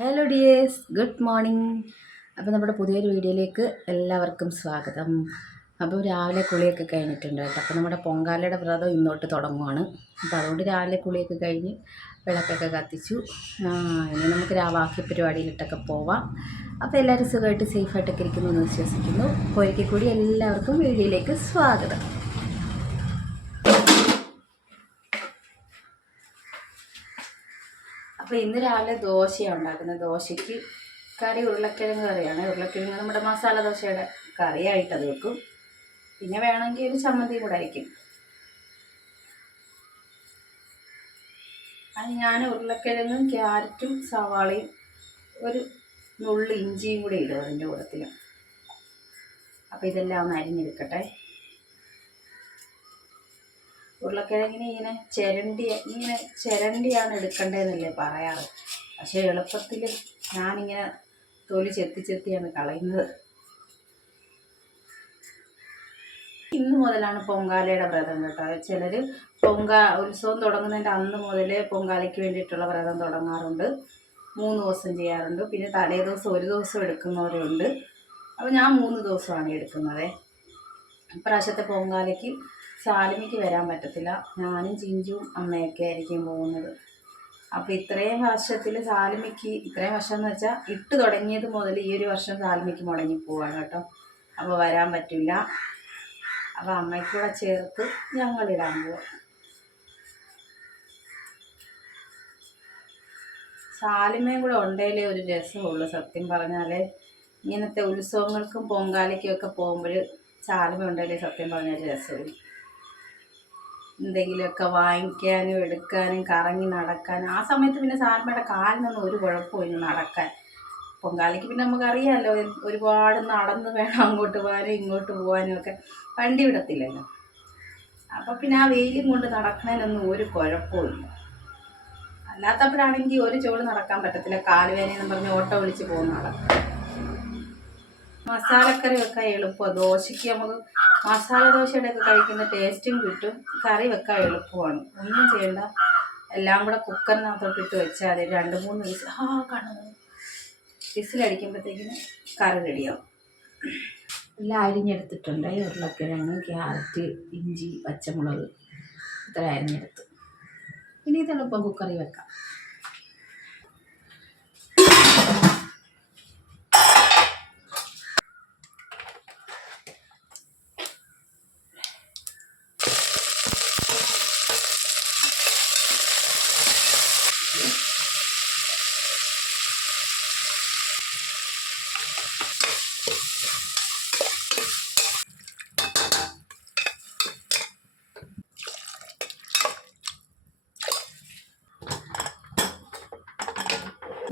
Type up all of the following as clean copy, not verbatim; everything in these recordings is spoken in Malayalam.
Hello dears, good morning. അപ്പോൾ നമ്മുടെ പുതിയൊരു വീഡിയോയിലേക്ക് എല്ലാവർക്കും സ്വാഗതം. അപ്പോൾ രാവിലെ കുളിയൊക്കെ കഴിഞ്ഞിട്ടുണ്ട് കേട്ടോ. അപ്പോൾ നമ്മുടെ പൊങ്കാലയുടെ വ്രതം ഇന്നോട്ട് തുടങ്ങുവാണ്. അപ്പോൾ അതുകൊണ്ട് രാവിലെ കുളിയൊക്കെ കഴിഞ്ഞ് വിളക്കൊക്കെ കത്തിച്ചു. ഇനി നമുക്ക് ബാക്കി പരിപാടിയിലിട്ടൊക്കെ പോവാം. അപ്പോൾ എല്ലാവരും സുഖമായിട്ട് സേഫായിട്ടൊക്കെ ഇരിക്കുന്നു എന്ന് വിശ്വസിക്കുന്നു. ഒരിക്കൽ കൂടി എല്ലാവർക്കും വീഡിയോയിലേക്ക് സ്വാഗതം. അപ്പോൾ ഇന്ന് രാവിലെ ദോശയാണ് ഉണ്ടാക്കുന്നത്. ദോശയ്ക്ക് കറി ഉരുളക്കിഴങ്ങ് കറിയാണ്. ഉരുളക്കിഴങ്ങ് നമ്മുടെ മസാല ദോശയുടെ കറിയായിട്ട് അത് വെക്കും. പിന്നെ വേണമെങ്കിൽ ഒരു ചമ്മന്തിയും കൂടെ അയക്കും. അത് ഞാൻ ഉരുളക്കിഴങ്ങും ക്യാരറ്റും സവാളയും ഒരു നുള്ളി ഇഞ്ചിയും കൂടെ ഇടും അതിൻ്റെ കൂടത്തിൽ. അപ്പോൾ ഇതെല്ലാം ഒന്ന് അരിഞ്ഞെടുക്കട്ടെ. ഉരുളക്കിഴങ്ങിന് ഇങ്ങനെ ചിരണ്ടിയാണ് എടുക്കേണ്ടതെന്നല്ലേ പറയാറ്. പക്ഷേ എളുപ്പത്തിൽ ഞാനിങ്ങനെ തൊലി ചെത്തിയാണ് കളയുന്നത്. ഇന്ന് മുതലാണ് പൊങ്കാലയുടെ വ്രതം കേട്ടോ. ചിലർ ഉത്സവം തുടങ്ങുന്നതിൻ്റെ അന്ന് മുതൽ പൊങ്കാലയ്ക്ക് വേണ്ടിയിട്ടുള്ള വ്രതം തുടങ്ങാറുണ്ട്. 3 ദിവസം ചെയ്യാറുണ്ട്. പിന്നെ തലേ ദിവസം 1 ദിവസം എടുക്കുന്നവരുണ്ട്. അപ്പോൾ ഞാൻ 3 ദിവസമാണ് എടുക്കുന്നത്. ഇപ്രാവശ്യത്തെ പൊങ്കാലയ്ക്ക് സാലിമിക്ക് വരാൻ പറ്റത്തില്ല. ഞാനും ചിഞ്ചും അമ്മയൊക്കെ ആയിരിക്കും പോകുന്നത്. അപ്പോൾ ഇത്രയും വർഷത്തിൽ സാലിമിക്ക്, ഇത്രയും വർഷം എന്ന് വെച്ചാൽ ഇട്ട് തുടങ്ങിയത് മുതൽ ഈ ഒരു വർഷം സാലിമിക്ക് മുടങ്ങി പോവാണ് കേട്ടോ. അപ്പോൾ വരാൻ പറ്റില്ല. അപ്പോൾ അമ്മയ്ക്കൂടെ ചേർത്ത് ഞങ്ങളിടാൻ പോവാം. സാലിമയും കൂടെ ഉണ്ടെങ്കിലേ ഒരു രസമുള്ളൂ സത്യം പറഞ്ഞാൽ. ഇങ്ങനത്തെ ഉത്സവങ്ങൾക്കും പൊങ്കാലയ്ക്കും ഒക്കെ പോകുമ്പോൾ സാലിമ ഉണ്ടെങ്കിലേ സത്യം പറഞ്ഞാൽ രസമുള്ളൂ. എന്തെങ്കിലുമൊക്കെ വാങ്ങിക്കാനും എടുക്കാനും കറങ്ങി നടക്കാനും. ആ സമയത്ത് പിന്നെ സാൽമയുടെ കാലിനൊന്നും ഒരു കുഴപ്പമില്ല നടക്കാൻ. പൊങ്കാലയ്ക്ക് പിന്നെ നമുക്കറിയാമല്ലോ, ഒരുപാട് നടന്ന് വേണം അങ്ങോട്ട് പോകാനും ഇങ്ങോട്ട് പോകാനും ഒക്കെ. വണ്ടി വിടത്തില്ലല്ലോ. അപ്പോൾ പിന്നെ ആ വെയിലും കൊണ്ട് നടക്കുന്നതിനൊന്നും ഒരു കുഴപ്പമില്ല. അല്ലാത്തപ്പോഴാണെങ്കിൽ ഒരു ചോട് നടക്കാൻ പറ്റത്തില്ല. കാലുവേദനയെന്ന് പറഞ്ഞ് ഓട്ടോ വിളിച്ച് പോകുന്ന ആളാണ്. മസാലക്കറി വെക്കാൻ എളുപ്പമാണ്. ദോശയ്ക്ക് നമുക്ക് മസാല ദോശയുടെ ഒക്കെ കഴിക്കുന്ന ടേസ്റ്റും കിട്ടും. കറി വെക്കാൻ എളുപ്പമാണ്. ഒന്നും ചെയ്യണ്ട. എല്ലാം കൂടെ കുക്കറിനകത്തോട്ടിട്ട് വെച്ചാൽ 2-3 വിസിലടിക്കുമ്പോഴത്തേക്കിന് കറി റെഡിയാവും. എല്ലാം അരിഞ്ഞെടുത്തിട്ടുണ്ട്. ഉരുളക്കിഴങ്ങ്, ക്യാരറ്റ്, ഇഞ്ചി, പച്ചമുളക് ഇത്ര അരിഞ്ഞെടുത്ത്. ഇനി ഇത് എളുപ്പം കുക്കറിൽ വെക്കാം.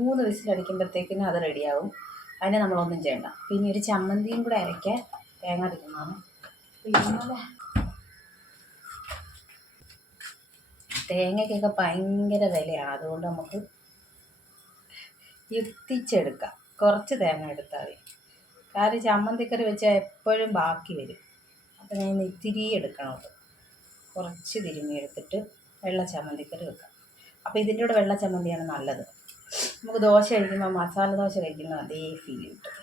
മൂന്ന് വിസിലടിക്കുമ്പോഴത്തേക്കിനും അത് റെഡിയാവും. അതിനെ നമ്മളൊന്നും ചെയ്യണ്ട. പിന്നെ ഒരു ചമ്മന്തിയും കൂടെ അരയ്ക്കാൻ തേങ്ങ തിരുമ്മാണ്. പിന്നെ തേങ്ങയ്ക്കൊക്കെ ഭയങ്കര വിലയാണ്. അതുകൊണ്ട് നമുക്ക് യുക്തിച്ചെടുക്കാം. കുറച്ച് തേങ്ങ എടുത്താൽ മതി. കാര്യം ചമ്മന്തിക്കറി വെച്ചാൽ എപ്പോഴും ബാക്കി വരും. അപ്പോൾ ഞാൻ ഇത്തിരി എടുക്കണത്. കുറച്ച് തിരുമ്മി എടുത്തിട്ട് വെള്ള ചമ്മന്തിക്കറി വെക്കാം. അപ്പോൾ ഇതിൻ്റെ കൂടെ വെള്ള ചമ്മന്തിയാണ് നല്ലത്. നമുക്ക് ദോശ കഴിക്കുമ്പോൾ മസാല ദോശ കഴിക്കുന്ന അതേ ഫീൽ കിട്ടും.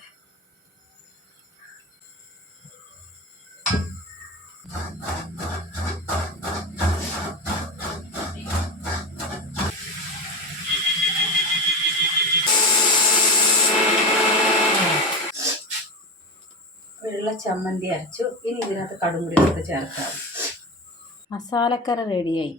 വെള്ള ചമ്മന്തി അരച്ചു. ഇനി ഇതിനകത്ത് കടുകുടി എടുത്ത് ചേർക്കാം. മസാലക്കറി റെഡിയായി.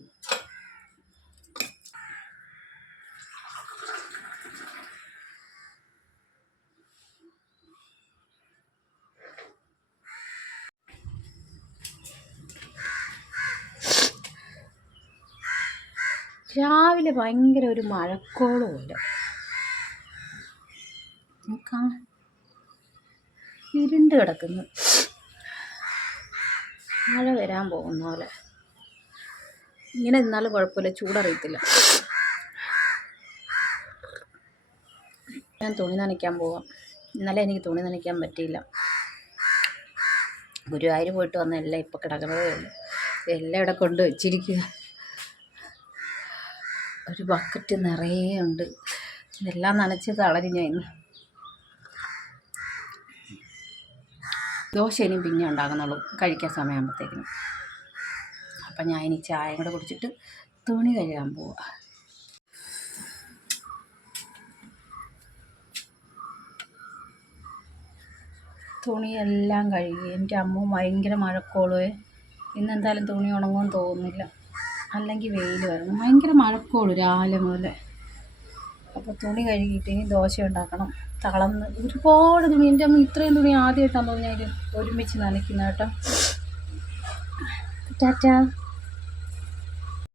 രാവിലെ ഭയങ്കര ഒരു മഴക്കോളുമില്ല. ഇരുണ്ട് കിടക്കുന്നു. മഴ വരാൻ പോകുന്ന പോലെ. ഇങ്ങനെ നിന്നാലും കുഴപ്പമില്ല, ചൂടറിയത്തില്ല. ഞാൻ തുണി നനയ്ക്കാൻ പോവാം. ഇന്നലെ എനിക്ക് തുണി നനയ്ക്കാൻ പറ്റിയില്ല. ഗുരുവായൂർ പോയിട്ട് വന്ന എല്ലാം ഇപ്പോൾ കിടക്കുന്നതേ ഉള്ളൂ. എല്ലാം ഇവിടെ കൊണ്ട് വെച്ചിരിക്കുക. ഒരു ബക്കറ്റ് നിറയെ ഉണ്ട്. ഇതെല്ലാം നനച്ച് തളരിഞ്ഞു ഇന്ന്. ദോശ ഇനിയും പിന്നെ ഉണ്ടാകുന്നുള്ളൂ കഴിക്കാൻ സമയമാകുമ്പോഴത്തേക്കിനും. അപ്പം ഞാൻ ഇനി ചായ കൂടെ കുടിച്ചിട്ട് തുണി കഴുകാൻ പോവാം. തുണിയെല്ലാം കഴുകി. എൻ്റെ അമ്മ ഭയങ്കര മഴക്കോളുവേ. ഇന്നെന്തായാലും തുണി ഉണങ്ങുമെന്ന് തോന്നുന്നില്ല, അല്ലെങ്കിൽ വെയിൽ വരണം. ഭയങ്കര മഴക്കോള് രാവിലെ മുതൽ. അപ്പോൾ തുണി കഴുകിയിട്ട് ഇനി ദോശ ഉണ്ടാക്കണം. തളർന്ന് ഒരുപാട് തുണി. എൻ്റെ അമ്മ ഇത്രയും തുണി ആദ്യമായിട്ടാണ് തോന്നി ഞാൻ ഒരുമിച്ച് നനയ്ക്കുന്ന കേട്ടോ. ടാറ്റാ.